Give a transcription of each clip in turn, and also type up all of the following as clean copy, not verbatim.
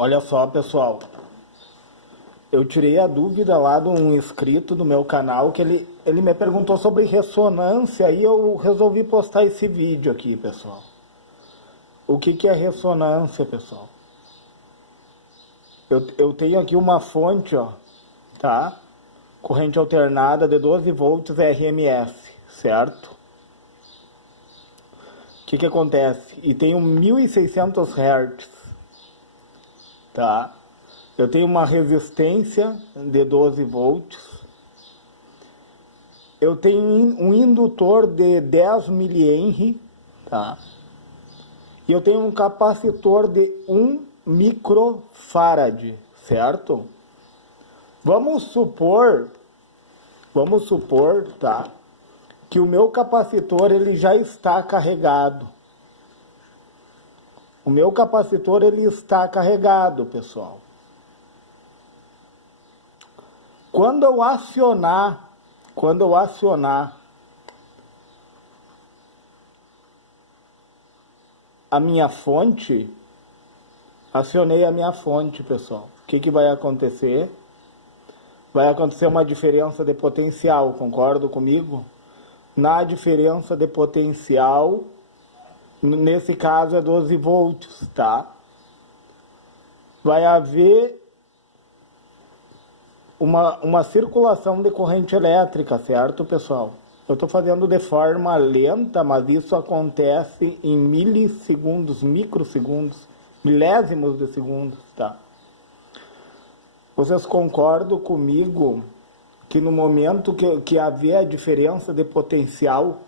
Olha só, pessoal, eu tirei a dúvida lá de um inscrito do meu canal que ele me perguntou sobre ressonância e eu resolvi postar esse vídeo aqui, pessoal. O que é ressonância, pessoal? Eu tenho aqui uma fonte, ó, tá? Corrente alternada de 12 volts RMS, certo? O que acontece? E tenho 1600 Hz, tá? Eu tenho uma resistência de 12 volts. Eu tenho um indutor de 10 mA, tá? E eu tenho um capacitor de 1 microfarad, certo? Vamos supor, tá? Que o meu capacitor ele já está carregado. O meu capacitor ele está carregado, pessoal. Quando eu acionar a minha fonte, acionei a minha fonte, pessoal. O que vai acontecer? Vai acontecer uma diferença de potencial, concorda comigo? Na diferença de potencial, nesse caso é 12 volts, tá? Vai haver uma circulação de corrente elétrica, certo, pessoal? Eu estou fazendo de forma lenta, mas isso acontece em milissegundos, microsegundos, milésimos de segundos, tá? Vocês concordam comigo que no momento que haver a diferença de potencial,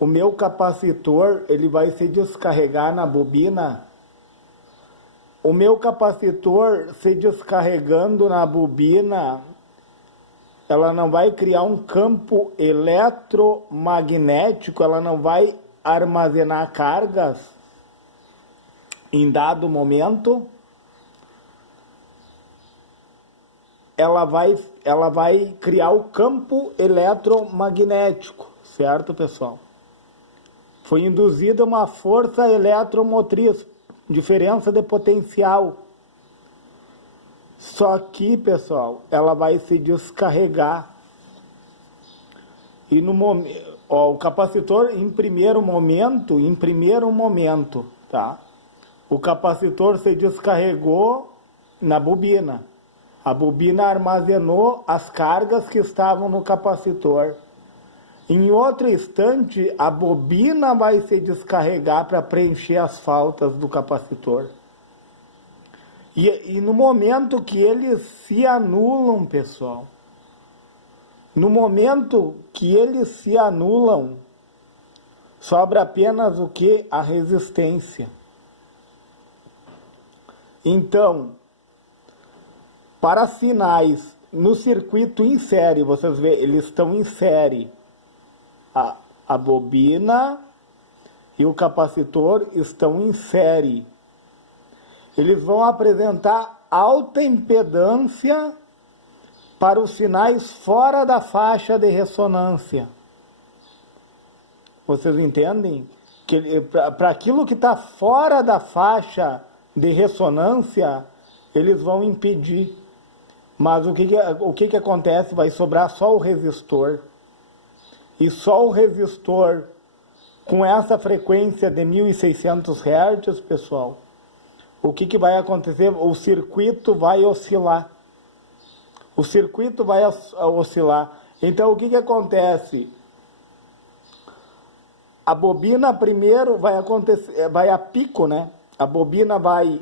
o meu capacitor ele vai se descarregar na bobina? O meu capacitor se descarregando na bobina, ela não vai criar um campo eletromagnético, ela não vai armazenar cargas em dado momento. Ela vai criar o campo eletromagnético, certo, pessoal? Foi induzida uma força eletromotriz, diferença de potencial. Só que, pessoal, ela vai se descarregar. E no momento, o capacitor em primeiro momento, tá? O capacitor se descarregou na bobina. A bobina armazenou as cargas que estavam no capacitor. Em outro instante, a bobina vai se descarregar para preencher as faltas do capacitor. E no momento que eles se anulam, pessoal, no momento que eles se anulam, sobra apenas o que? A resistência. Então, para sinais no circuito em série, vocês veem, eles estão em série. A bobina e o capacitor estão em série. Eles vão apresentar alta impedância para os sinais fora da faixa de ressonância. Vocês entendem? Que para aquilo que está fora da faixa de ressonância, eles vão impedir. Mas o que acontece? Vai sobrar só o resistor. E só o resistor, com essa frequência de 1600 Hz, pessoal, o que vai acontecer? O circuito vai oscilar. O circuito vai oscilar. Então, o que acontece? A bobina primeiro vai a pico, né? A bobina vai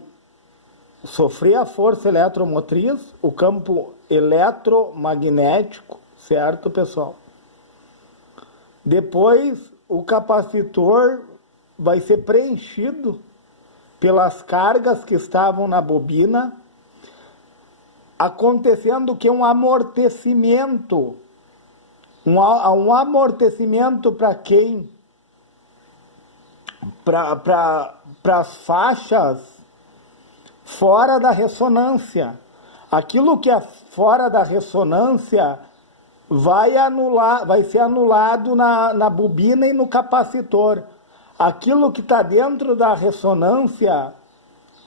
sofrer a força eletromotriz, o campo eletromagnético, certo, pessoal? Depois, o capacitor vai ser preenchido pelas cargas que estavam na bobina, acontecendo que um amortecimento. Um amortecimento para quem? Para as faixas fora da ressonância. Aquilo que é fora da ressonância vai ser anulado na bobina e no capacitor. Aquilo que está dentro da ressonância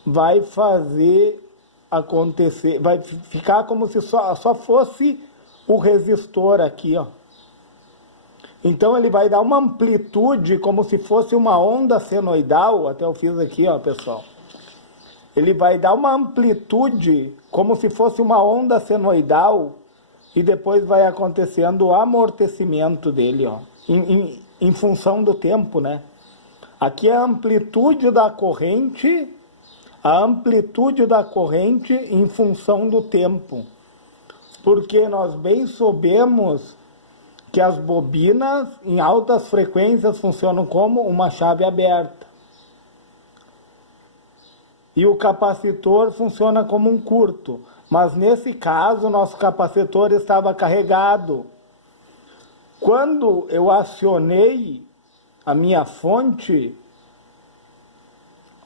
vai fazer acontecer, vai ficar como se só fosse o resistor aqui, ó. Então ele vai dar uma amplitude como se fosse uma onda senoidal, até eu fiz aqui, ó, pessoal. Ele vai dar uma amplitude como se fosse uma onda senoidal e depois vai acontecendo o amortecimento dele, ó, em função do tempo, né? Aqui é a amplitude da corrente em função do tempo. Porque nós bem sabemos que as bobinas em altas frequências funcionam como uma chave aberta. E o capacitor funciona como um curto. Mas nesse caso, nosso capacitor estava carregado. Quando eu acionei a minha fonte,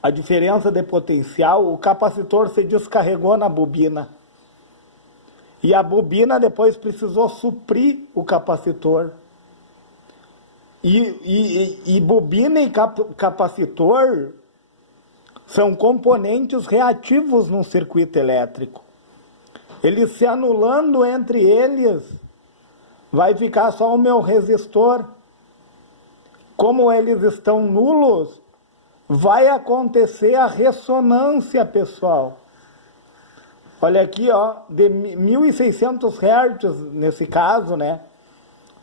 a diferença de potencial, o capacitor se descarregou na bobina. E a bobina depois precisou suprir o capacitor. E bobina e capacitor são componentes reativos num circuito elétrico. Eles se anulando entre eles, vai ficar só o meu resistor. Como eles estão nulos, vai acontecer a ressonância, pessoal. Olha aqui, ó, de 1.600 Hz, nesse caso, né?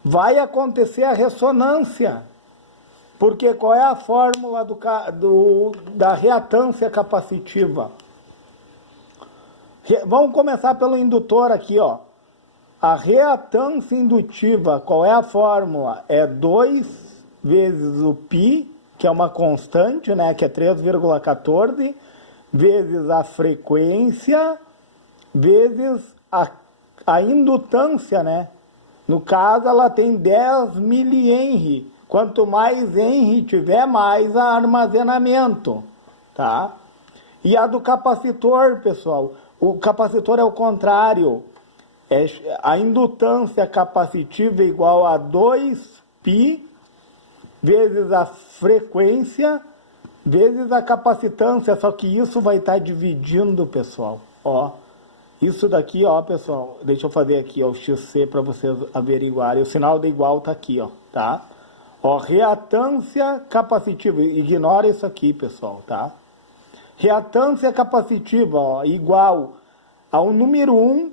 Vai acontecer a ressonância. Porque qual é a fórmula da reatância capacitiva? Vamos começar pelo indutor aqui, ó. A reatância indutiva, qual é a fórmula? É 2 vezes o π, que é uma constante, né? Que é 3,14, vezes a frequência, vezes a indutância, né? No caso, ela tem 10 mH. Quanto mais Henry tiver, mais armazenamento, tá? E a do capacitor, pessoal, o capacitor é o contrário. A indutância capacitiva é igual a 2π vezes a frequência vezes a capacitância, só que isso vai estar dividindo, pessoal, ó. Isso daqui, ó, pessoal, deixa eu fazer aqui, ó, o XC para vocês averiguarem. O sinal de igual tá aqui, ó, tá? Ó, reatância capacitiva, ignora isso aqui, pessoal, tá? Reatância capacitiva, ó, igual ao número 1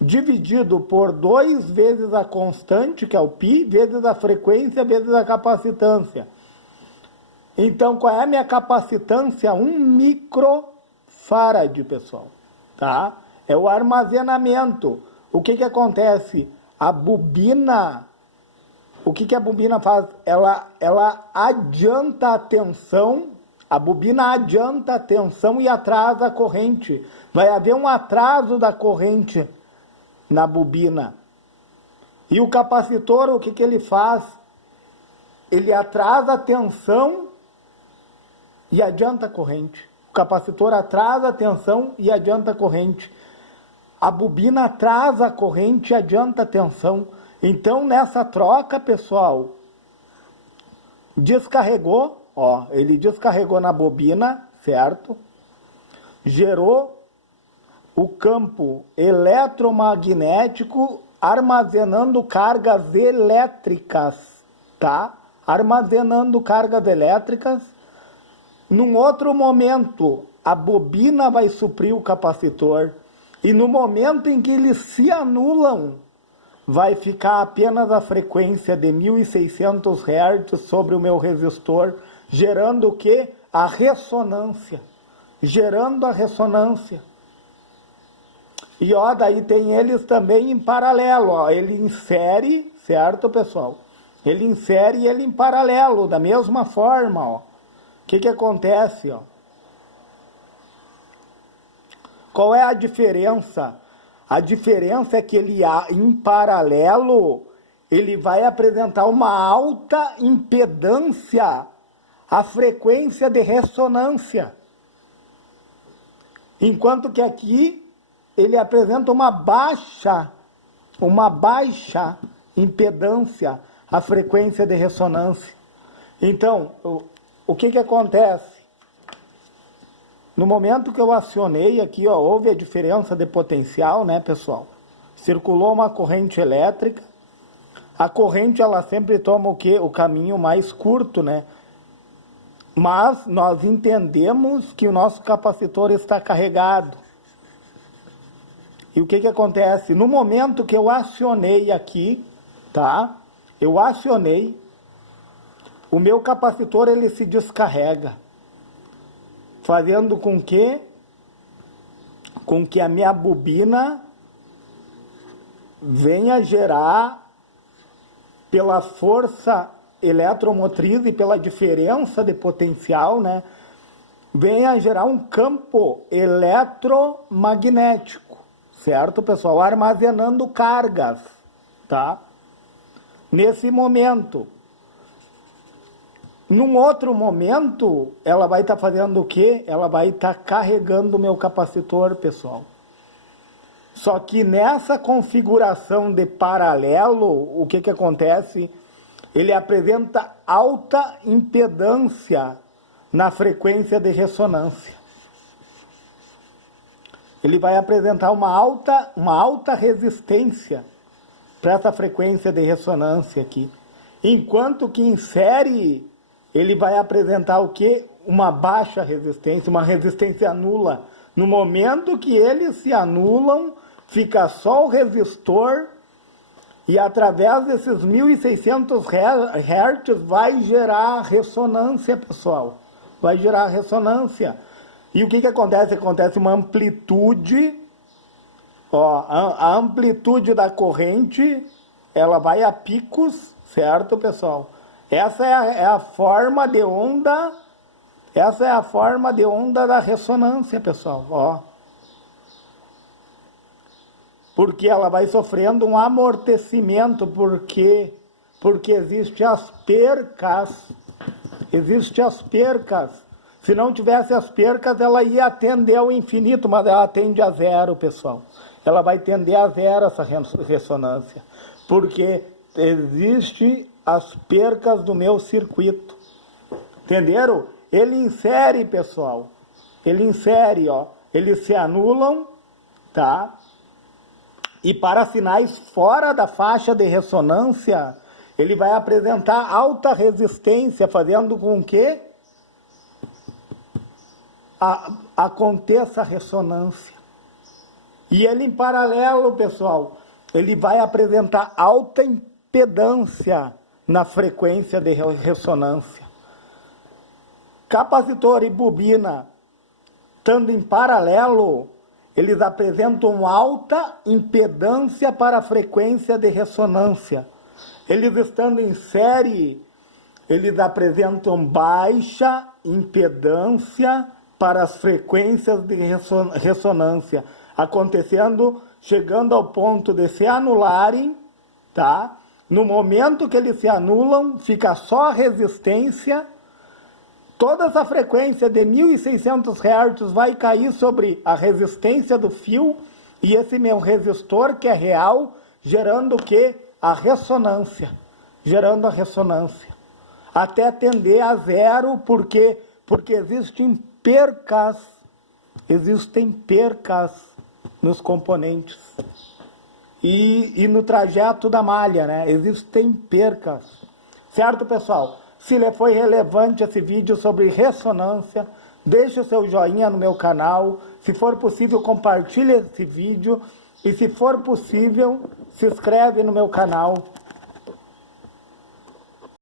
dividido por 2 vezes a constante, que é o π, vezes a frequência, vezes a capacitância. Então, qual é a minha capacitância? 1 microfarad, pessoal, tá? É o armazenamento. O que acontece? A bobina, o que a bobina faz? Ela adianta a tensão, a bobina adianta a tensão e atrasa a corrente. Vai haver um atraso da corrente na bobina. E o capacitor, o que ele faz? Ele atrasa a tensão e adianta a corrente. O capacitor atrasa a tensão e adianta a corrente. A bobina atrasa a corrente e adianta a tensão. Então, nessa troca, pessoal, descarregou, ó, ele descarregou na bobina, certo? Gerou o campo eletromagnético armazenando cargas elétricas, tá? Armazenando cargas elétricas. Num outro momento, a bobina vai suprir o capacitor. E no momento em que eles se anulam, vai ficar apenas a frequência de 1.600 Hz sobre o meu resistor, gerando o quê? A ressonância. Gerando a ressonância. E ó, daí tem eles também em paralelo, ó. Ele insere, certo, pessoal? Ele insere ele em paralelo, da mesma forma, ó. O que acontece, ó? Qual é a diferença? A diferença é que ele, em paralelo, ele vai apresentar uma alta impedância à frequência de ressonância. Enquanto que aqui ele apresenta uma baixa impedância à frequência de ressonância. Então, o que acontece? No momento que eu acionei aqui, ó, houve a diferença de potencial, né, pessoal? Circulou uma corrente elétrica. A corrente, ela sempre toma o quê? O caminho mais curto, né? Mas nós entendemos que o nosso capacitor está carregado. E o que acontece? No momento que eu acionei aqui, tá? Eu acionei, o meu capacitor, ele se descarrega. Fazendo com que a minha bobina venha gerar, pela força eletromotriz e pela diferença de potencial, né, venha gerar um campo eletromagnético, certo, pessoal? Armazenando cargas, tá? Nesse momento. Num outro momento, ela vai estar fazendo o quê? Ela vai estar carregando o meu capacitor, pessoal. Só que nessa configuração de paralelo, o que acontece? Ele apresenta alta impedância na frequência de ressonância. Ele vai apresentar uma alta resistência para essa frequência de ressonância aqui. Enquanto que em série, ele vai apresentar o quê? Uma baixa resistência, uma resistência nula. No momento que eles se anulam, fica só o resistor e através desses 1600 Hz vai gerar ressonância, pessoal. Vai gerar ressonância. E o que acontece? Acontece uma amplitude, ó, a amplitude da corrente, ela vai a picos, certo, pessoal? Essa é a forma de onda, essa é a forma de onda da ressonância, pessoal, ó. Porque ela vai sofrendo um amortecimento, porque existem as percas. Existem as percas. Se não tivesse as percas, ela ia tender ao infinito, mas ela tende a zero, pessoal. Ela vai tender a zero essa ressonância. Porque existe as percas do meu circuito. Entenderam? Ele insere, pessoal. Ele insere, ó. Eles se anulam, tá? E para sinais fora da faixa de ressonância, ele vai apresentar alta resistência, fazendo com que aconteça a ressonância. E ele, em paralelo, pessoal, ele vai apresentar alta impedância na frequência de ressonância. Capacitor e bobina, estando em paralelo, eles apresentam alta impedância para a frequência de ressonância. Eles estando em série, eles apresentam baixa impedância para as frequências de ressonância, acontecendo, chegando ao ponto de se anularem, tá? No momento que eles se anulam, fica só a resistência. Toda essa frequência de 1600 Hz vai cair sobre a resistência do fio e esse meu resistor, que é real, gerando o quê? A ressonância. Gerando a ressonância. Até tender a zero, porque existem percas. Existem percas nos componentes. E no trajeto da malha, né? Existem percas. Certo, pessoal? Se lhe foi relevante esse vídeo sobre ressonância, deixe o seu joinha no meu canal. Se for possível, compartilhe esse vídeo. E se for possível, se inscreve no meu canal.